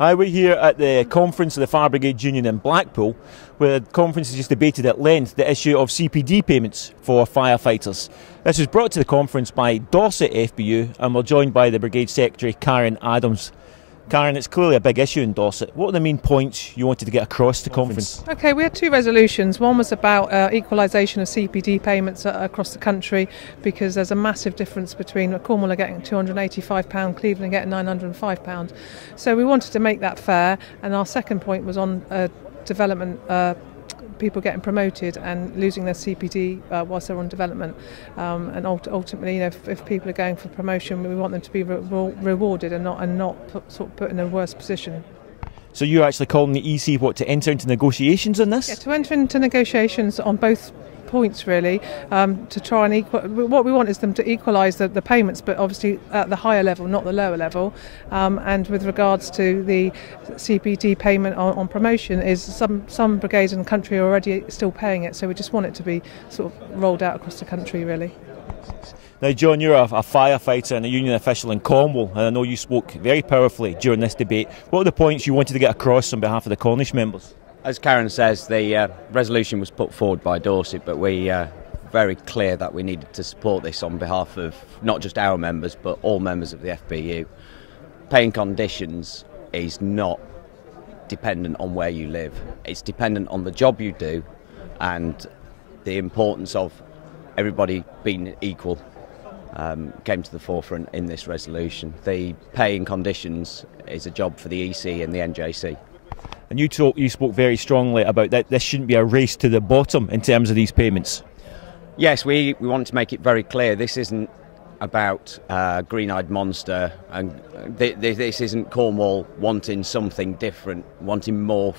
Hi, we're here at the conference of the Fire Brigade Union in Blackpool, where the conference has just debated at length the issue of CPD payments for firefighters. This was brought to the conference by Dorset FBU, and we're joined by the Brigade Secretary, Karen Adams. Karen, it's clearly a big issue in Dorset. What are the main points you wanted to get across the conference? Okay, we had two resolutions. One was about equalisation of CPD payments across the country, because there's a massive difference between Cornwall are getting £285, Cleveland are getting £905. So we wanted to make that fair. And our second point was on development, people getting promoted and losing their CPD whilst they're on development. And ultimately, you know, if people are going for promotion, we want them to be rewarded and not put in a worse position. So you're actually calling the EC to enter into negotiations on this? Yeah, to enter into negotiations on both points, really, to try and what we want is them to equalise the payments, but obviously at the higher level, not the lower level. And with regards to the CPD payment on promotion, is some brigades in the country are already still paying it, so we just want it to be sort of rolled out across the country, really. Now, John, you're a firefighter and a union official in Cornwall, and I know you spoke very powerfully during this debate. What are the points you wanted to get across on behalf of the Cornish members? As Karen says, the resolution was put forward by Dorset, but we very clear that we needed to support this on behalf of not just our members, but all members of the FBU. Paying conditions is not dependent on where you live. It's dependent on the job you do and the importance of everybody being equal came to the forefront in this resolution. The paying conditions is a job for the EC and the NJC. And you spoke very strongly about that this shouldn't be a race to the bottom in terms of these payments. Yes, we want to make it very clear. This isn't about green-eyed monster, and this isn't Cornwall wanting something different, wanting more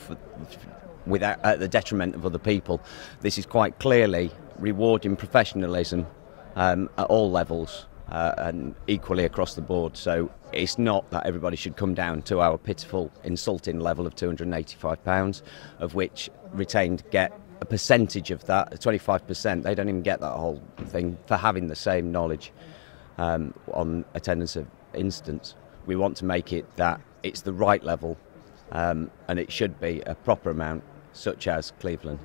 at the detriment of other people. This is quite clearly rewarding professionalism at all levels and equally across the board. So it's not that everybody should come down to our pitiful, insulting level of £285, of which retained get a percentage of that, 25%. They don't even get that whole thing for having the same knowledge on attendance of incidents. We want to make it that it's the right level and it should be a proper amount, such as Cleveland.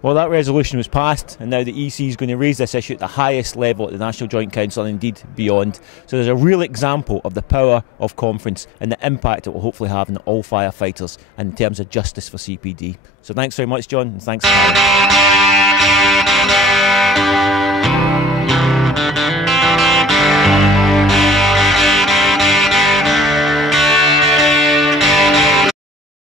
Well, that resolution was passed, and now the EC is going to raise this issue at the highest level at the National Joint Council and indeed beyond. So there's a real example of the power of conference and the impact it will hopefully have on all firefighters and in terms of justice for CPD. So thanks very much, John, and thanks, Karen.